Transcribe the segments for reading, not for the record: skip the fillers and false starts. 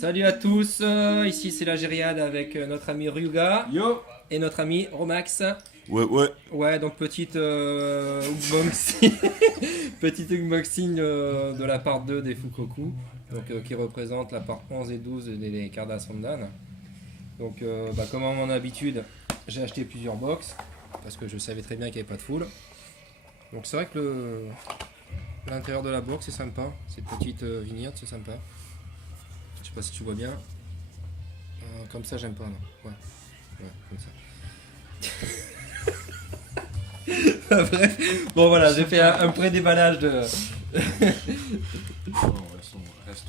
Salut à tous, ici c'est la Gériade avec notre ami Ryuga Yo. et notre ami Romax. Ouais. Ouais, donc petite unboxing, petite unboxing de la part 2 des Fukoku, donc, qui représente la part 11 et 12 des Cardas Sondan. Donc comme à mon habitude, j'ai acheté plusieurs box parce que je savais très bien qu'il n'y avait pas de full. Donc c'est vrai que l'intérieur de la box c'est sympa, cette petite vignette c'est sympa. Je sais pas si tu vois bien. Comme ça j'aime pas, non. Ouais, comme ça. Bref, bon voilà, j'ai fait un pré-déballage de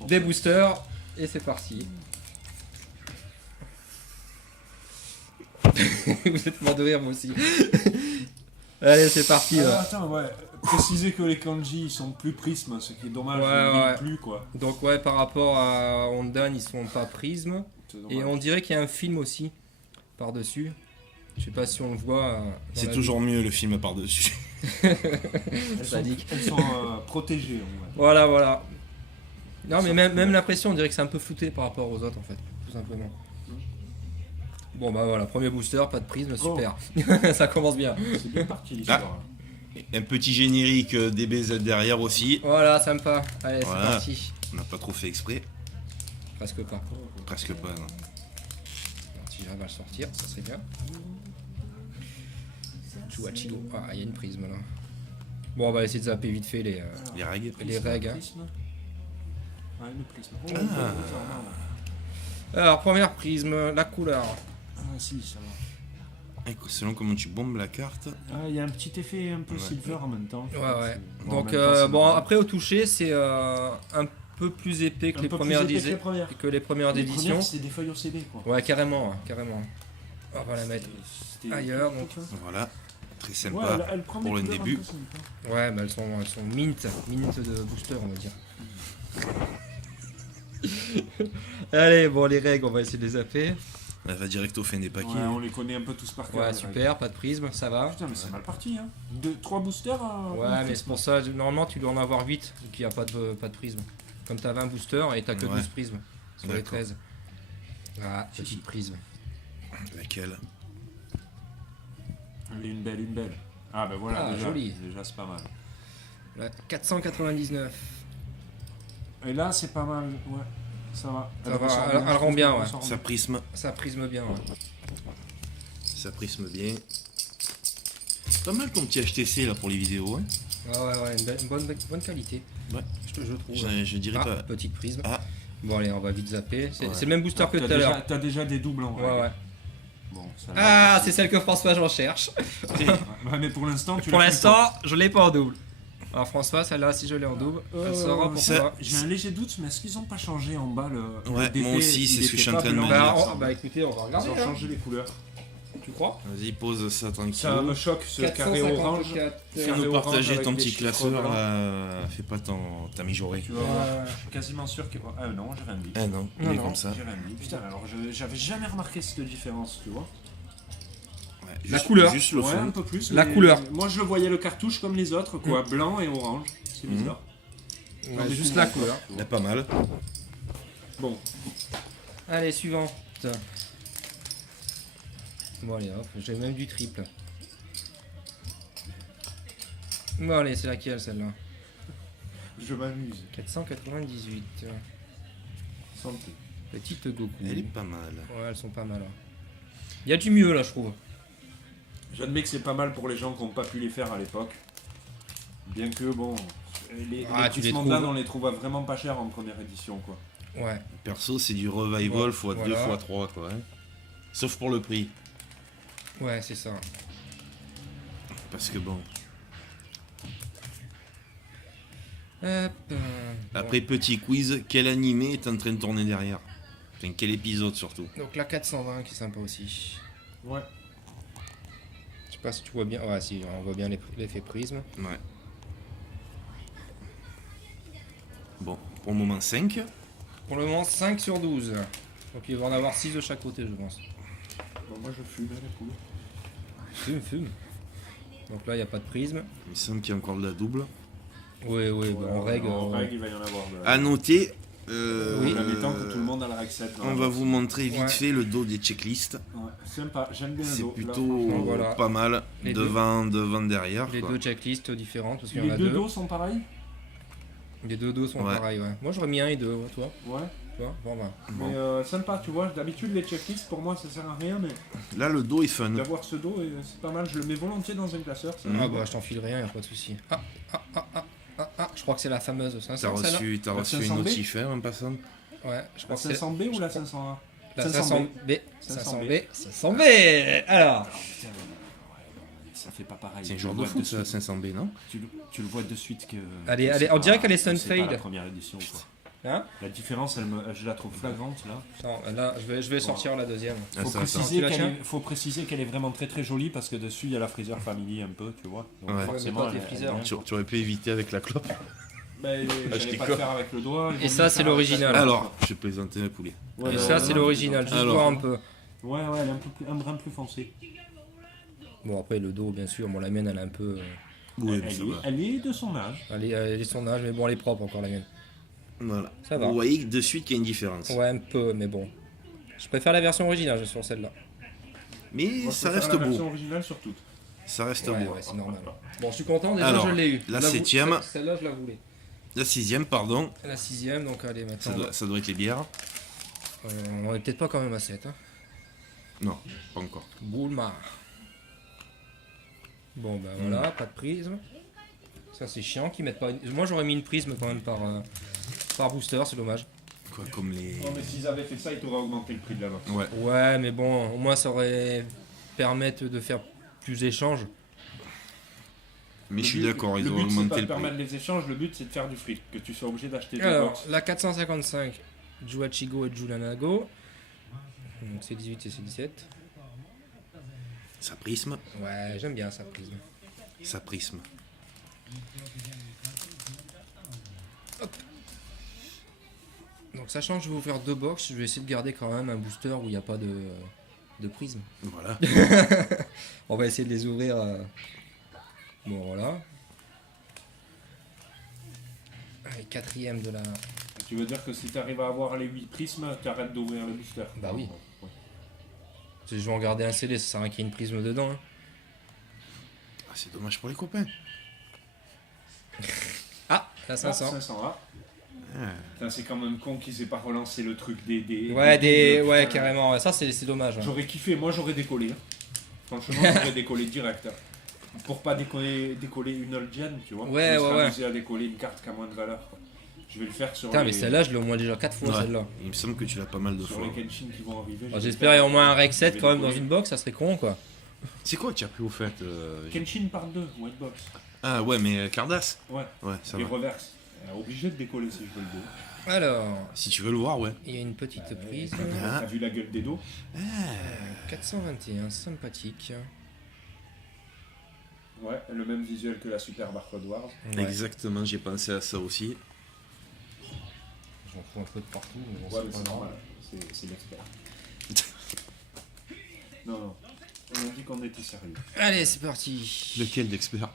des boosters et c'est parti. Vous êtes mort de rire, moi aussi. Allez, c'est parti. Alors, attends, ouais. Préciser que les kanji ils sont plus prismes, ce qui est dommage, Ouais. plus quoi. Donc ouais, par rapport à Hondan, ils sont pas prisme. Et on dirait qu'il y a un film aussi par-dessus. Je sais pas si on le voit. C'est toujours mieux le film par-dessus. Elles sont protégées. Voilà. Non, mais même l'impression, on dirait que c'est un peu flouté par rapport aux autres en fait, tout simplement. Bon bah voilà, premier booster, pas de prisme, super. Ça commence bien. C'est bien parti l'histoire. Un petit générique DBZ derrière aussi. Voilà, sympa. Allez, Voilà. c'est parti. On n'a pas trop fait exprès. Presque pas. Presque pas, non. Alors, si j'arrive à le sortir, ça serait bien. Chuachigo. Ah, il y a une prisme là. Bon, on va essayer de zapper vite fait les règles. les règles. Hein. Ouais, le prisme. Alors, première prisme, la couleur. Ah si, ça va. Selon comment tu bombes la carte. Ah, il y a un petit effet un peu silver en même temps. Ouais. Bon, Donc, en même temps, c'est normal. après au toucher, c'est un peu plus épais que Un les peu premières plus épais que les premières. Les éditions. premières, c'était des feuilles OCB quoi. Ouais, carrément. On va la mettre C'était ailleurs. Donc. Voilà. Très Ouais, sympa elle prend pour des le couleurs un début. peu sympas. Ouais, bah elles sont mint de booster, on va dire. Allez, bon, les règles, on va essayer de les zapper. Elle va direct au fin des paquets. Ouais, on les connaît un peu tous par cœur. Ouais, les super, pas de prisme, ça va. règles. Putain, mais c'est mal parti hein. 3 boosters. Ouais, mais c'est pour ça, normalement, tu dois en avoir 8, vu qu'il n'y a pas de prisme. Comme t'as 20 boosters et t'as que 12 prismes sur les D'accord. 13. Ah, petite prisme. Laquelle? Allez, une belle. Ah ben voilà, Ah, déjà, joli. déjà c'est pas mal. La 499. Et là c'est pas mal, ouais, ça va. Ça va, elle rend bien, ouais. Ça prisme. Ça prisme bien, ouais. Ça prisme bien. Pas mal ton petit HTC là pour les vidéos. Hein. Ouais, une bonne qualité. Ouais. Je trouve. Je dirais pas. Petite prisme. Ah. Bon, allez, on va vite zapper. C'est Ouais. le même booster que tout à l'heure. T'as déjà des doubles en Ouais. Bon, ça Ah, c'est celle que François, j'en cherche. Ouais, mais pour l'instant, tu Pour l'as l'instant, je l'ai pas en double. Alors François, celle-là, si je l'ai en double, elle sera pour ça- toi. J'ai un léger doute, mais est-ce qu'ils ont pas changé en bas le. Ouais, le moi DP, aussi, c'est il ce que je suis était en pas train de me blanc, dire. il me semble. Bah écoutez, on va Ils regarder. ont changé les couleurs. Tu crois Vas-y, pose ça tranquille. Ça me choque ce carré orange. 454. Fais-nous orange partager avec ton des petit chiffres classeur blancs. là. Fais pas ta mijaurée. Tu vas voir, je suis quasiment sûr que. Ah non, j'ai rien dit. Ah non, il est comme ça. J'ai rien dit. Putain, alors j'avais jamais remarqué cette différence, tu vois. Ouais, La juste- couleur. Juste le Ouais, un fond. peu plus. La mais couleur. Moi je le voyais le cartouche comme les autres, quoi, blanc et orange. C'est bizarre. Ouais, juste la couleur. Il a pas mal. Bon, Allez, suivante. Bon, allez, hop, j'ai même du triple. Bon, allez, c'est laquelle celle-là? je m'amuse. 498. Santé. Petite Goku. Elle est pas mal. Ouais, elles sont pas mal. Il y a du mieux là, je trouve. J'admets que c'est pas mal pour les gens qui n'ont pas pu les faire à l'époque. Bien que, bon, les Ah, tu les Prismandan, trouves. on les trouve vraiment pas chers en première édition, quoi. Ouais. Perso, c'est du revival Ouais, x2 voilà. x3 quoi. Hein. Sauf pour le prix. Ouais, c'est ça. Parce que bon. Hop. Après, petit quiz, quel animé est en train de tourner derrière? Enfin, quel épisode surtout? Donc la 420 qui est sympa aussi. Ouais. Je sais pas si tu vois bien. Ouais, si, on voit bien l'effet prisme. Ouais. Bon, pour le moment 5. Pour le moment, 5 sur 12. Donc il va en avoir 6 de chaque côté, je pense. Bon, moi je fume, elle est cool. Fume. Donc là, il n'y a pas de prisme. Il me semble qu'il y a encore de la double. Oui, bah, en règle. En règle, il va y en avoir. À noter Oui. En admettant que tout le monde a la règle 7. On va vous montrer vite Ouais. fait le dos des checklists. Ouais, sympa, j'aime bien le C'est dos. Là, plutôt franchement, voilà. pas mal. Les Devant, derrière. Les quoi. deux checklists différentes, parce qu'il y en Les a deux deux. dos sont pareils? Les deux dos sont Ouais. pareils, ouais. Moi j'aurais mis un et deux, ouais, toi. Ouais. Tu vois bon, bah. Bon. Mais sympa, tu vois, d'habitude les checklists pour moi ça sert à rien, mais Là, le dos est fun. d'avoir ce dos, c'est pas mal, je le mets volontiers dans un classeur. Ça. Mhm. Ah bah je t'enfilerai un, y'a pas de soucis. Je crois que c'est la fameuse 500. T'as celle-là. reçu, La une 500B? notif hein, en passant. Ouais, je La crois que c'est 500B ou la 500A? la 500B. 500B. 500B. 500B. Alors. Putain, ça fait pas pareil. C'est un Tu jour le de vois foot, ça, suite. 500B, non? Tu le vois de suite que. Allez, que allez, c'est on pas- dirait qu'elle est que c'est Sunfade. pas la première édition, quoi. Hein La différence, je la trouve flagrante là. Non, là, je vais sortir la deuxième. Ah, Faut ça, préciser Tu la qu'elle tiens est, faut préciser qu'elle est vraiment très très jolie parce que dessus il y a la Freezer Family un peu, tu vois. Donc Ouais. forcément, Ouais, mais pas tes elle- freezers. elle- Tu aurais pu éviter avec la clope. Ben, je j'allais pas déconne. le faire avec le doigt. ils Et vont ça, me c'est faire l'original. avec la Alors, clope. je vais plaisanter le poulet. Ouais, Et ben, ça, c'est non, l'original. Juste Alors. voir un peu. Ouais, elle est un brin plus foncé. Bon, après, le dos, bien sûr. Bon, la mienne, elle est un peu. Oui, elle, ça est, va. elle est de son âge. Elle est son âge, mais bon, elle est propre encore, la mienne. Voilà. Ça va. Vous voyez de suite qu'il y a une différence. Ouais, un peu, mais bon. Je préfère la version originale sur celle-là. Mais Moi, je ça préfère reste la version beau. originale sur toutes. Ça reste Ouais, beau. ouais, c'est normal. Bon, je suis content, déjà, Alors, je l'ai eu. la Je l'avoue, 7ème. Celle-là, je la voulais. La 6ème, pardon. La 6ème, donc allez, Ça maintenant. doit être les bières. On est peut-être pas quand même à 7. Hein. Non, pas encore. Boulmar. Bon, bah voilà, pas de prisme. Ça, c'est chiant qu'ils mettent pas. Moi, j'aurais mis une prisme quand même par booster, c'est dommage. Quoi, comme les. Non, mais s'ils avaient fait ça, ils t'auraient augmenté le prix de la box. Ouais. Ouais, mais bon, au moins, ça aurait permettre de faire plus d'échanges. Mais je suis Le but- d'accord, ils ont Le but, c'est pas augmenté de le prix. permettre les échanges, le but, c'est de faire du fric. Que tu sois obligé d'acheter deux Alors, box. la 455, Juachigo et Julanago. Donc, c'est 18 et c'est 17. Ça prisme. Ouais, j'aime bien ça, prisme. Ça prisme. Donc, sachant que je vais vous faire deux box, je vais essayer de garder quand même un booster où il n'y a pas de prisme. Voilà. On va essayer de les ouvrir. Bon, voilà. Allez, quatrième de la. Tu veux dire que si tu arrives à avoir les 8 prismes, tu arrêtes d'ouvrir le booster. Bah oui. Ouais. Je vais en garder un CD, ça sert à rien qu'il y ait une prisme dedans. Hein. Ah, c'est dommage pour les copains. Ah, la 500. 500A. Ah. Putain, c'est quand même con qu'ils aient pas relancé le truc des Ouais, doubles, ouais, putain. carrément. Ouais, ça, c'est dommage. Hein. J'aurais kiffé, moi j'aurais décollé. Hein. Franchement, j'aurais décollé direct. Hein. Pour pas décoller une old gen, tu vois. Ouais, je me ouais, serais ouais. amusé à décoller une carte qui a moins de valeur. Quoi. Je vais le faire sur Putain, les, mais celle-là, je l'ai au moins déjà 4 fois, Ouais. celle-là. Il me semble que tu l'as pas mal de sur fois. les Kenshin qui vont arriver. Bon, J'espère au moins un Rec 7 Je vais quand même dans décoller. une box, ça serait con quoi. C'est quoi que tu as pris au fait Kenshin par 2, white box. Ah ouais, mais Cardass. Ouais, Ouais, ça et va. reverse. Obligé de décoller si je veux le dos. Alors, Si tu veux le voir, ouais. il y a une petite prise. Ah. T'as vu la gueule des dos? 421, sympathique. Ouais, le même visuel que la Super Barcode Wars. Ouais, Exactement, j'ai pensé à ça aussi. j'en fous un peu de partout. Mais bon, Ouais, mais c'est c'est pas grave. normal. C'est l'expert. Non. On a dit qu'on était sérieux. Allez, c'est parti. Lequel d'expert?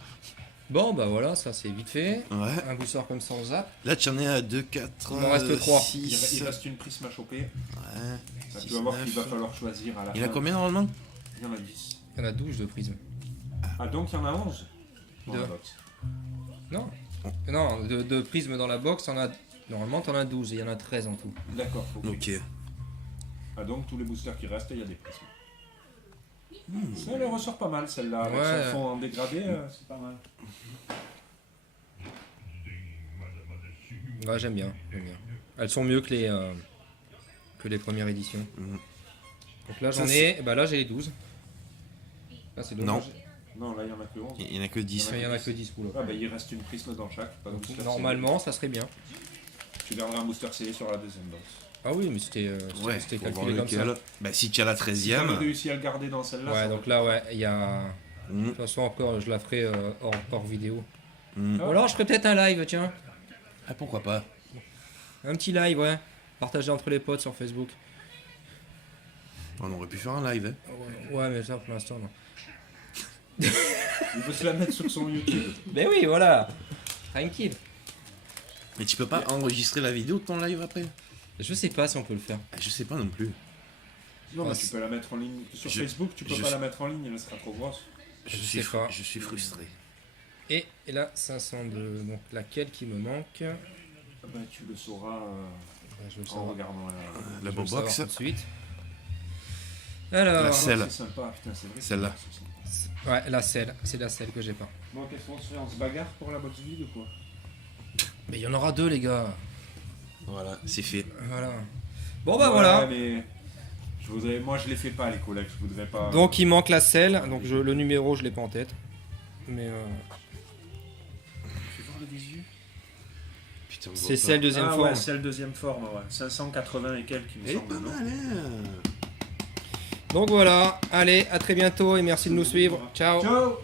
Bon, bah voilà, ça c'est vite fait. Ouais. Un booster comme ça, on zappe. Là, tu en es à 2, 4, Il m'en reste trois. 6. Il reste une prisme à choper. Ouais. Tu 6, vas voir qu'il va 9. falloir choisir à la Il y en a fin. combien normalement? Il y en a 10. Il y en a 12 de prisme. Ah, donc il y en a 11 dans Deux. la box. Non, non, de prisme dans la box, normalement t'en as 12 et il y en a 13 en tout. D'accord, ok. Ok. Ah, donc tous les boosters qui restent, il y a des prismes. Ça, elle ressort pas mal celle-là. Avec Ouais. son fond en dégradé, c'est pas mal. Ouais, j'aime bien, j'aime bien. Elles sont mieux que les premières éditions. Mhm. Donc là Ça, j'en ai, bah là j'ai les 12. Là c'est dommage. Non, là il y en a que 11. Il y en a que 10. Il y en a que 10 pour le Ah, bah il reste une prisme dans chaque. Pas de Donc, booster normalement ça serait bien. scellé. Tu garderas un booster scellé sur la deuxième box. Ah oui, mais c'était Ouais, c'était faut voir calculé comme ça. lequel. Bah, si tu as la Si t'avais 13ème. réussi à le garder dans celle-là, Ouais, ça donc va là ouais, il y a. De Mhm. toute façon encore, je la ferai hors vidéo. Mhm. Ou alors je ferai peut-être un live, tiens. Ah, pourquoi pas? Un petit live, ouais. Partagé entre les potes sur Facebook. On aurait pu faire un live, hein. Ouais, mais ça pour l'instant non. Il veut se la mettre sur son YouTube. Mais oui, voilà. Tranquille. Mais tu peux pas enregistrer la vidéo de ton live après? Je sais pas si on peut le faire. Ah, je sais pas non plus. Non, mais Ah, tu peux la mettre en ligne. Sur je- Facebook, tu peux je pas sais- la mettre en ligne, elle sera trop grosse. Je sais pas. Je suis frustré. Et là, 502. Donc laquelle qui me manque? Ah ben, tu le sauras Je vais le en savoir. regardant la. La Je vais le boombox. savoir tout de suite. Alors, La selle. C'est sympa, putain, c'est vrai. Celle-là. c'est sympa. ouais, la selle. C'est la selle que j'ai pas. Bon, qu'est-ce qu'on se fait? On se bagarre pour la box vide ou quoi? Mais il y en aura deux, les gars. Voilà, c'est fait. Voilà. Bon bah Ouais, voilà. Mais moi, je les fais pas, les collègues. Je voudrais pas. Donc il manque la selle. Donc le numéro, je l'ai pas en tête. Mais Fais voir le visu. Putain, on c'est voit pas. celle deuxième Ah forme. ouais, c'est le deuxième forme, ouais. 580 et quelques, il me Elle est semble. pas non mal, hein. Donc voilà. Allez, à très bientôt et merci de nous suivre. Ciao. Ciao.